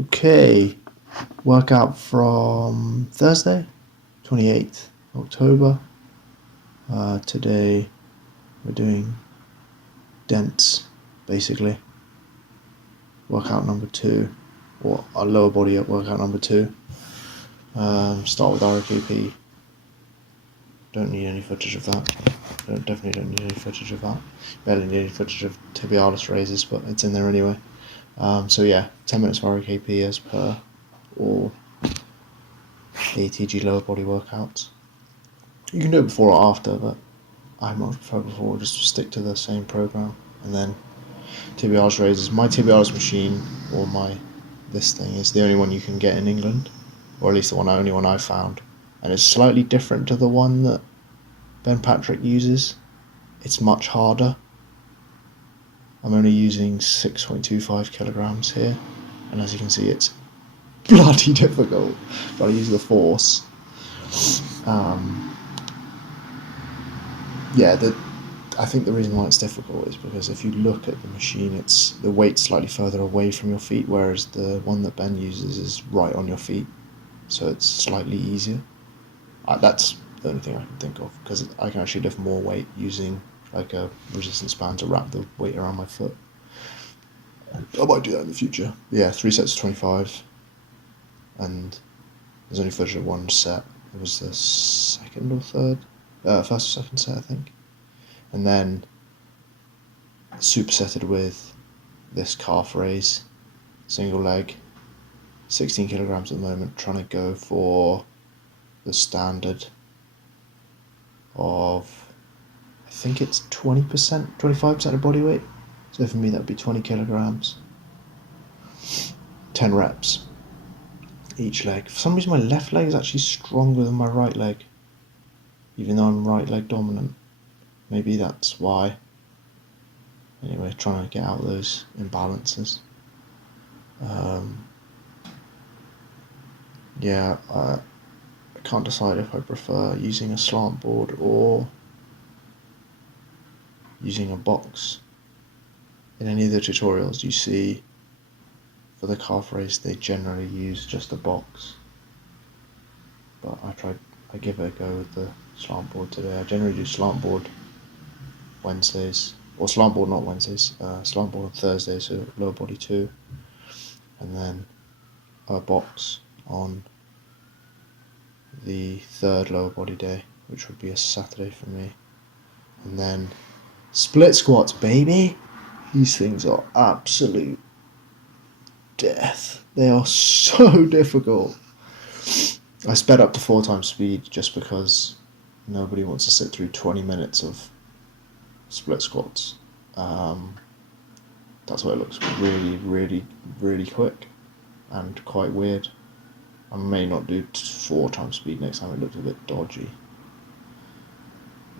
Okay, workout from Thursday, 28th October. Today we're doing dense, basically. Workout number 2, or our lower body at workout number 2. Start with RKP. Don't need any footage of that. Definitely don't need any footage of that. Barely need any footage of tibialis raises, but it's in there anyway. So yeah, 10 minutes of RKP as per all ATG lower body workouts. You can do it before or after, but I much prefer before, just to stick to the same program. And then tibialis raises. My tibialis machine, or this thing, is the only one you can get in England, or at least the only one I've found. And it's slightly different to the one that Ben Patrick uses. It's much harder. I'm only using 6.25 kilograms here, and as you can see, it's bloody difficult. But I use the force. I think the reason why it's difficult is because if you look at the machine, it's the weight's slightly further away from your feet, whereas the one that Ben uses is right on your feet, so it's slightly easier. That's the only thing I can think of, because I can actually lift more weight using like a resistance band to wrap the weight around my foot. I might do that in the future. Yeah, 3 sets of 25, and there's only footage of one set. It was the second or third, first or second set, I think. And then supersetted with this calf raise, single leg, 16 kilograms at the moment, trying to go for the standard of, I think it's 20%, 25% of body weight. So for me that would be 20 kilograms, 10 reps each leg. For some reason my left leg is actually stronger than my right leg, even though I'm right leg dominant. Maybe that's why. Anyway, trying to get out those imbalances. I can't decide if I prefer using a slant board or using a box. In any of the tutorials you see for the calf raise, they generally use just a box. But I give it a go with the slant board today. I generally do slant board Wednesdays, or slant board not Wednesdays, slant board on Thursdays, so lower body 2, and then a box on the third lower body day, which would be a Saturday for me. And then split squats, baby. These things are absolute death. They are so difficult. I sped up to 4 times speed just because nobody wants to sit through 20 minutes of split squats. That's why it looks really, really, really quick and quite weird. I may not do 4 times speed next time. It looks a bit dodgy.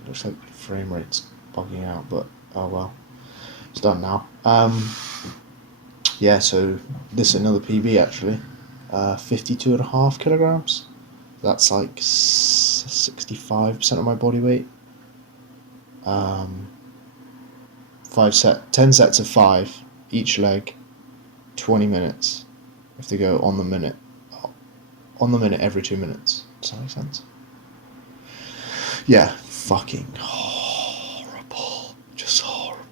It looks like the frame rate's bugging out, but oh well. It's done now. So this is another PB actually. 52.5 kilograms. That's like 65% of my body weight. 10 sets of 5 each leg, 20 minutes. You have to go on the minute every 2 minutes. Does that make sense? Yeah, fucking horrible. Just horrible.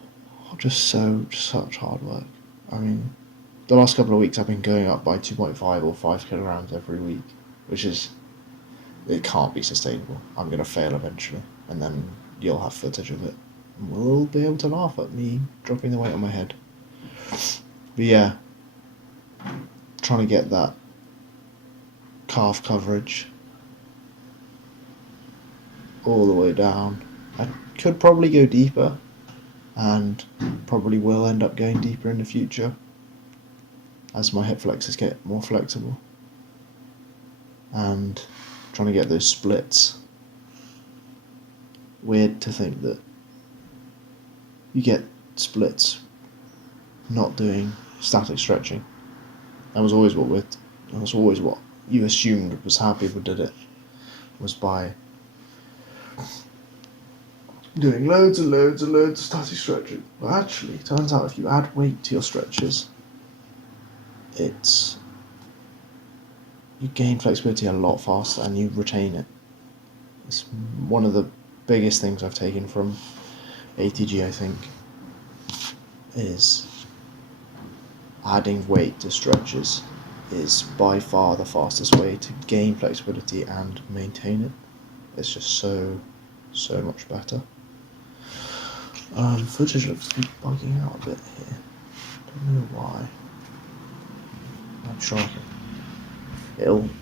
Just such hard work. I mean, the last couple of weeks I've been going up by 2.5 or 5 kilograms every week, which is, it can't be sustainable. I'm going to fail eventually, and then you'll have footage of it. And we'll be able to laugh at me dropping the weight on my head. But yeah, trying to get that calf coverage all the way down. I could probably go deeper, and probably will end up going deeper in the future as my hip flexors get more flexible, and trying to get those splits. Weird to think that you get splits not doing static stretching. That was always what you assumed was how people did it, was by doing loads and loads and loads of static stretching. But actually, it turns out if you add weight to your stretches, it's you gain flexibility a lot faster and you retain it. It's one of the biggest things I've taken from ATG, I think, is adding weight to stretches is by far the fastest way to gain flexibility and maintain it. It's just so much better. Footage looks to be bugging out a bit here. Don't know why. I'm sure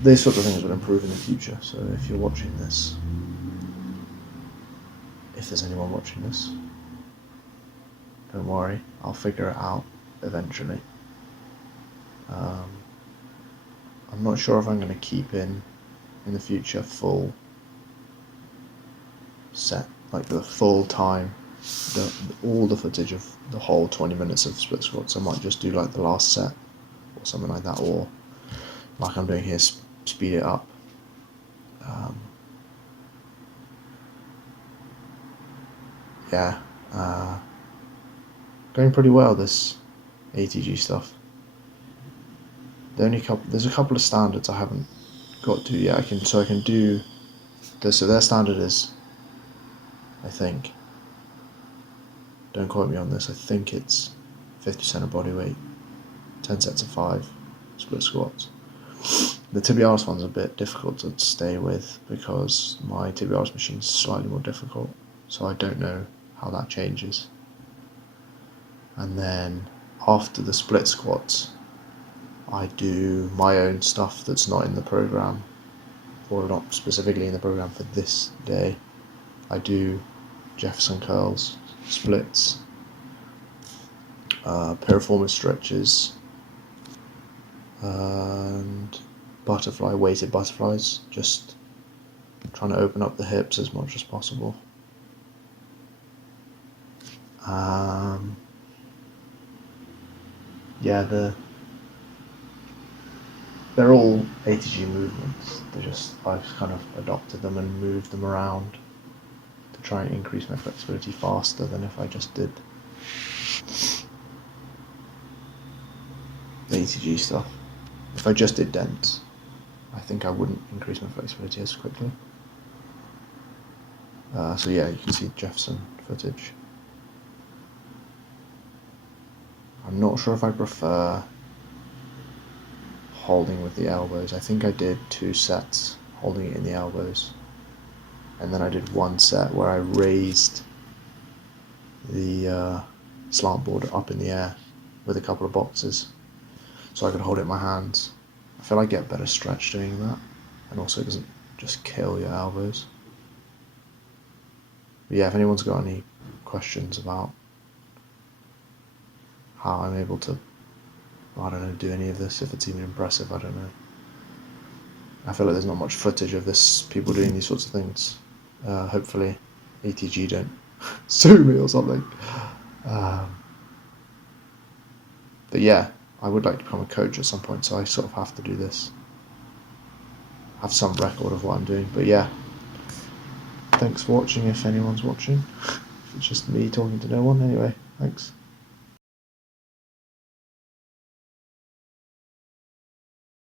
these sort of things will improve in the future, so if you're watching this, if there's anyone watching this, don't worry, I'll figure it out eventually. I'm not sure if I'm going to keep in the future full set, like the full time, all the footage of the whole 20 minutes of split squats. I might just do like the last set or something like that, or like I'm doing here, speed it up. Going pretty well, this ATG stuff. There's a couple of standards I haven't got to yet. I can do this. So their standard is, I think, don't quote me on this, I think it's 50% of body weight, 10 sets of 5 split squats. The tibialis one's a bit difficult to stay with because my tibialis machine's slightly more difficult, so I don't know how that changes. And then after the split squats, I do my own stuff that's not in the program, or not specifically in the program for this day. I do Jefferson curls, splits, piriformis stretches, and weighted butterflies, just trying to open up the hips as much as possible. They're all ATG movements. I've kind of adopted them and moved them around to try and increase my flexibility faster than if I just did the ATG stuff. If I just did dents, I think I wouldn't increase my flexibility as quickly. So yeah, you can see Jefferson footage. I'm not sure if I prefer holding with the elbows. I think I did 2 sets holding it in the elbows, and then I did 1 set where I raised the slant board up in the air with a couple of boxes so I could hold it in my hands. I feel I get better stretch doing that, and also it doesn't just kill your elbows. But yeah, if anyone's got any questions about how I'm able to, I don't know, do any of this, if it's even impressive, I don't know. I feel like there's not much footage of people doing these sorts of things. Hopefully ATG don't sue me or something. But yeah, I would like to become a coach at some point, so I sort of have to do this. Have some record of what I'm doing. But yeah, thanks for watching if anyone's watching. It's just me talking to no one anyway. Thanks.